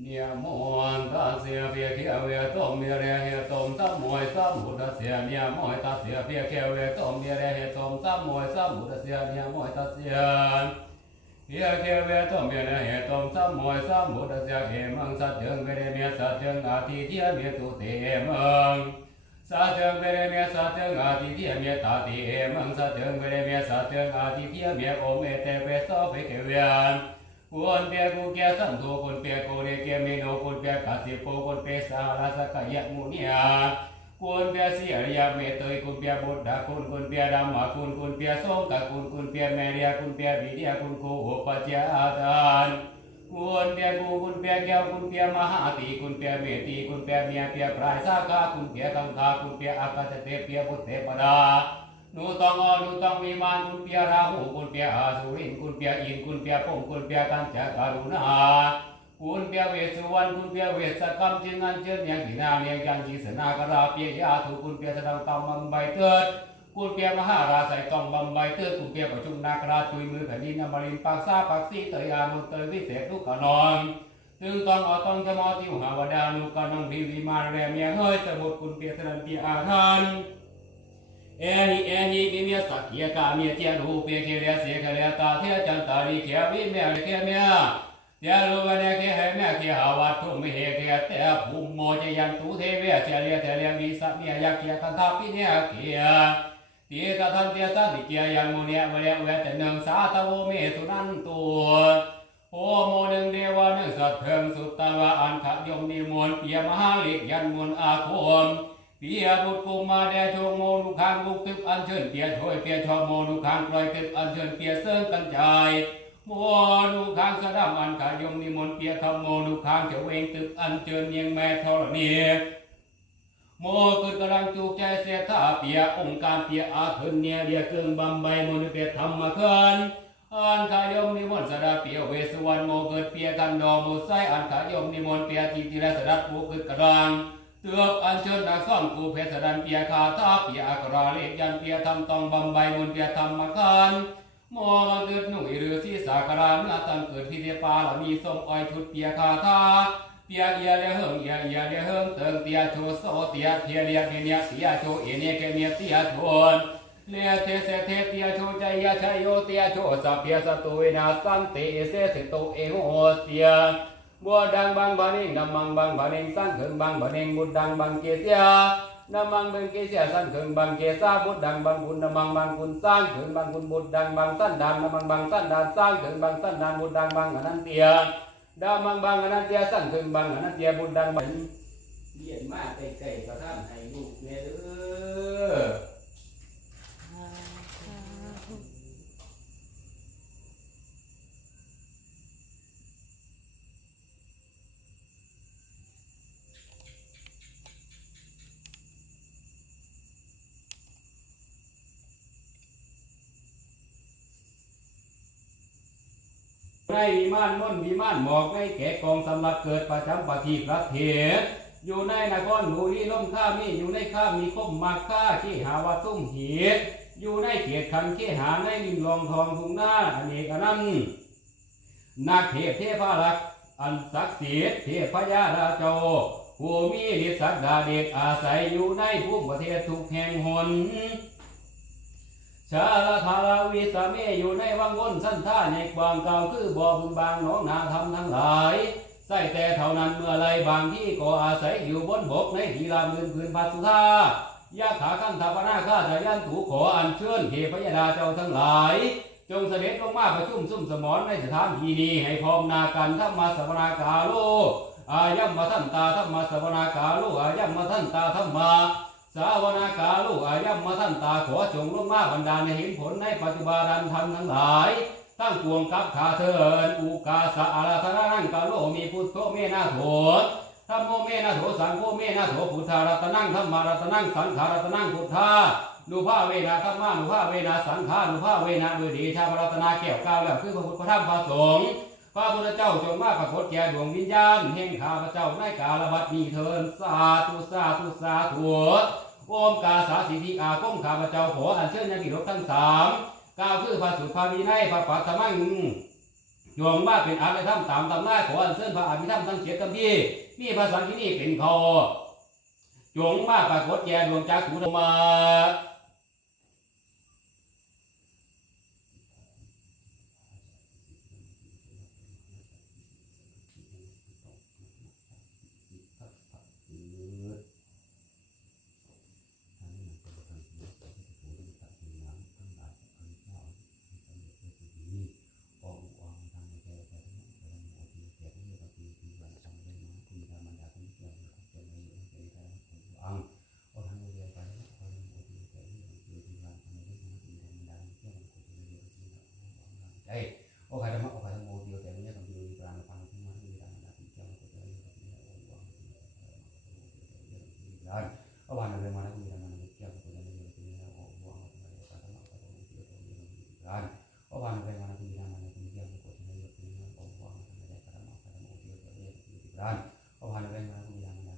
เนียมอนตาเสียเพียเขียวเวต้มเมียเรเฮต้มซ้ำมวยซ้ำหุดเสียเนียมอยตาเสียเพียเขียวเวต้มเมียเรเฮต้มซ้ำมวยซ้ำหุดเสียเนียมอยตาเสียเพียเขียวเวต้มเมียเรเฮต้มซ้ำมวยซ้ำหุดเสียเมังสัจเจงเวเรเมียสัจเจงอาทิเทียเมียตุเตมังสัจเจงเวเรเมียสัจเจงอาทิเทียเมียตาติเอมังสัจเจงเวเรเมียสัจเจงอาทิเทียเมียโอเมเตเวสโสเปเกเวียน ควรเปียกูเกียสันตุคุณเปียโกเรเกียเมโนคุณเปียกัสสิโปคุณเปียสาลาสกยะมุนียคุณเปียสีอริยเมตตยคุณเปียบุตรคุณคุณเปียดัมาคุณคุณเปียสงกคุณคุณเปียเมเรียคุณเปียวิเดียคุณโคอุปจาทานคุณเปียกูคุณเปียแก้วคุณเปียมหาตีคุณเปียเมตีคุณเปียเมียเปียปลายสาขาคุณเปียกังคาคุณเปียอากาศเตเปียบุตรเทปดา นูตองอนูตองวิมานคุณเปียราหูคุณเปียอาสุรินคุณเปียอินคุณเปียพงคุณเปียกัญจการุณาคุณเปียเวสุวรรณคุณเปียเวสกรรมจึงอันเชิญเนียงขีนาเนียงยังจีสนากราเปียยาถูคุณเปียสดังตอมบำใบเติดคุณเปียมหาราใส่กองบำใบเตอร์คุณเปียประชุมนาคราจุยมือแผ่นดินอมรินปากซาปากซีเตยอานุเตยวิเศษทุกขนอนถึงต้องอตองจะมอติวหาวดานุกานังดีวิมาแรมเมียเฮ้ยสมุดคุณเปียสนันเปียอาทัน เอหิเอหิมีเมียสักเขียกามีเจียรูเปียเขียเสียเขียตาเทียจันตาลีเขียวิเมียเขียเมียเทียรูวันเนเขียให้เมียเขียหาวัตถุมิเหเขียแต่ภูมิโมจะยันตุเทเวียเจียเลียเทเลียมีสัเมียยักเขียคันทาปิเนียเขียตีตะทันเตียสัติเกียยังโมเนียเวเรเวตหนึ่งสาตโวเมสุนันตัวโอโมหนึ่งเดวะหนึ่งสัตเทิงสุตตะวะอันขยมนิมนต์เปียมหาลิกยันมนอาคม ปียบุตรกุมาเดชโมนุคังลุกตึกอันเชิญเปียช่วยเปียชอโมนุคังปล่อยตึกอันเชิญเปียเสริญกันใจโมนุคังสะดัมอันขยมนิมนต์เปียธรรมโมนุคังเฉวงตึกอันเชิญเนียงแม่ธรณีโมกุตรังจุกใจเสียท่าเปียองค์การเปียอาเทินเนียเดียเครื่องบำใบมนุเปียธรรมเคินอันขายมนิมนต์สดาเปียเวสวรรณโมเกิดเปียกันดอโมไซอันขายมนิมนต์เปียทีติระสดัดปูกึดกระดัง เตือบอันเชิญนักซ่อนกูเพชรดันเปียคาทาเปียอักราเลกยันเปียทำตองบำใบมนเปียธรรมเคินโมมาเกิดหนุ่ยหรือที่สาการาเมื่อตันเกิดที่เดปาละมีสมอ้อยชุดเปียคาทาเปียเอียเลเฮิงเอียเอียเลเฮิงเติงเตียโชโซเตียเทียเลียเทียเนียเตียโชเอเนเกเนียเตียโชนเลียเทเสเทเตียโชใจยาชัยโยเตียโชสัพเพียสตุวินาสันติเสสิตุเอโหเตีย บัวดังบางบานิงนำมังบางบานิงสังเขิงบางบานิงบุดดังบางเกเสียนำมังเบงเกเสียสังเขิงบางเกซาบุดดังบางคุณนำมังบางคุณสร้างเขิงบางคุณบุดดังบางสันดานนำมังบางสันดานสร้างเขิงบางสันดานบุดดังบางอนันเตียดามังบางอนันเตียสั่งถึงบางอนันเตียบุญดังบันเรียนมากไกลๆก็ท่านให้ลูกเนี่ยเด้อ ในวิมานม่นวิมานหมอกในแก่กองสำหรับเกิดประจำปฏิพระเถรอยู่ในนครหนูรีล่มข้ามีอยู่ในข้ามีคมมากข้าที่หาวัดตุ้มเหียดอยู่ในเขตคันเขหาในลิมลองทองทุ่งหน้าอเนกอนันนักเทพเทพารักษ์อันศักดิ์สิทธิ์เทพยาราโจผู้มีฤทธิ์ศักดาเดชอาศัยอยู่ในภูมิประเทศทุกแห่งหน ชาลาธาราวิสาเมอยู่ในวังวนสั้นท่าในกวางเก่าคือบ่อบึงบางหนองนาทำทั้งหลายใส่แต่เท่านั้นเมื่อไรบางที่ก็อาศัยอยู่บนบกในทีลามืนพื้นพัสุธายาขาขั้นทัพนาข้าจะยันถูขออัญเชิญเทพยดาเจ้าทั้งหลาย จงเสด็จลงมาประชุมซุ่มสมอนในสถานที่นี้ให้พร้อมนากันทัพมาสวรากาโลอายัมมาท่านตาทัพมาสวรากาโลอายัมมาท่านตาทัพมา สาวนาคาลูกอายัมมาท่านตาขอจงลงมาบรรดาในเห็นผลในปัจจุบันธรรมทั้งหลาย ตั้งปวงกับขาเทินอุกาสะอาราธนานังกาโลมีพุทโธเมนาโถธรรมโมเมนาโถสังโฆเมนาโถพุทธารัตนังธรรมารัตนังสังขารัตนังพุทธานุภาเวนะธรรมานุภาเวนะสังขานุภาเวนะด้วยดีชาพรัตนาแก้วก้าวแล้วคือพระพุทธธรรมพระสงฆ์พระพุทธเจ้าจงมาปรากฏแก่ดวงวิญญาณแห่งข้าพระเจ้าในกาลบัดนี้เทินสาธุสาธุสาธุ โอมกาสาสิทธิอาคมขาพระเจ้าขออันเชิญยากิรบทั้งสามก้าวคือพระสุภาวินัยพระปัตตมังยมว่าเป็นอาภิธรรมตามตำหน้าขออันเชิญพระอาภิธรรมทั้งเจ็ดคำที่มีภาษาที่นี่เป็นคอจงมาปรากฏแก่ดวงจักขุนมาอ้ยโอ้ใครธรรมะโอ้ใครธรรมโอเดียวแต่ไม่ใช่คำเดียวดีกลางฟังที่มันมีกา รดับที่เจ้าก็จะได้ยินที่เราโอ้วางที่เราโอ้โอ้วันนั้นมาแล้วมีการมันเกี่ยวกับตัวนี้ที่เราโอ้วางที่เราการธรรมะก็ต้องมีตัวนี้การโอ้วันนั้นมาแล้วมีการมั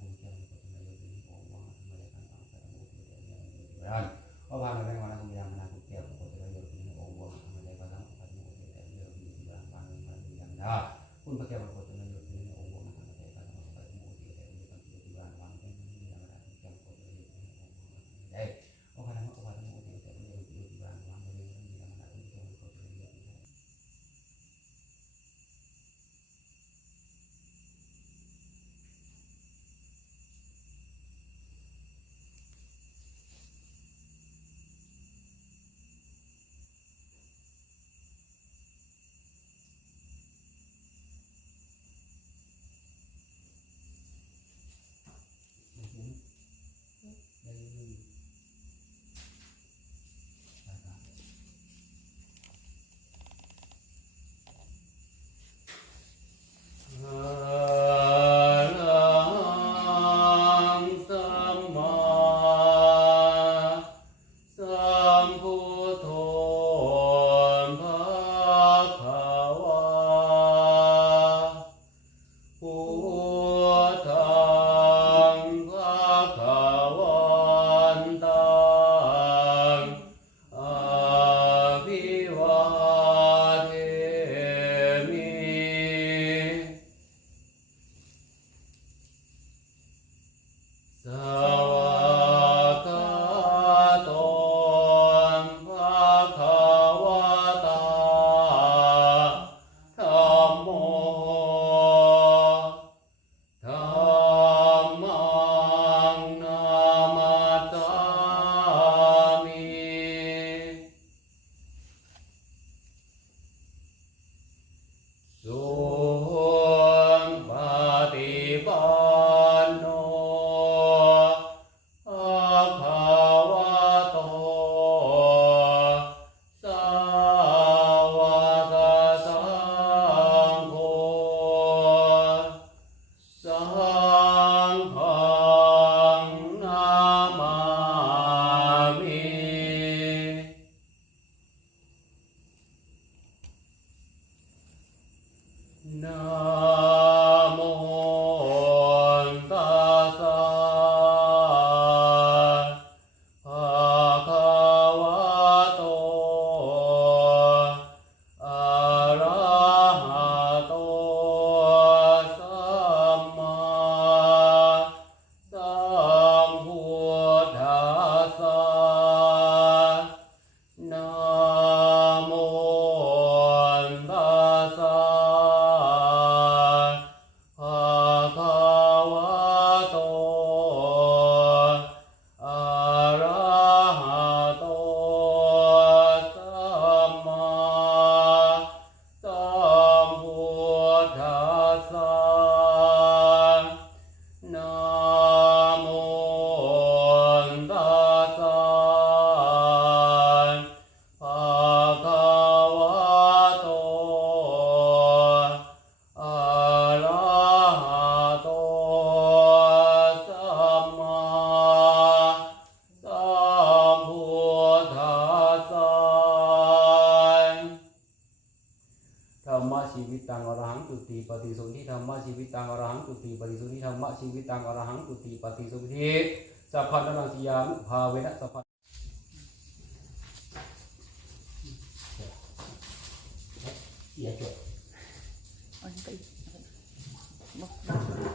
ติปฏิสนธิธรรมะชีวิตตังอรหังตุติปฏิสนธิธรรมะชีวิตตังอรหังตุติปฏิสนธิสัพพันธนัสยานุภาเวนะสัพพันอย่าจบอันไปบอ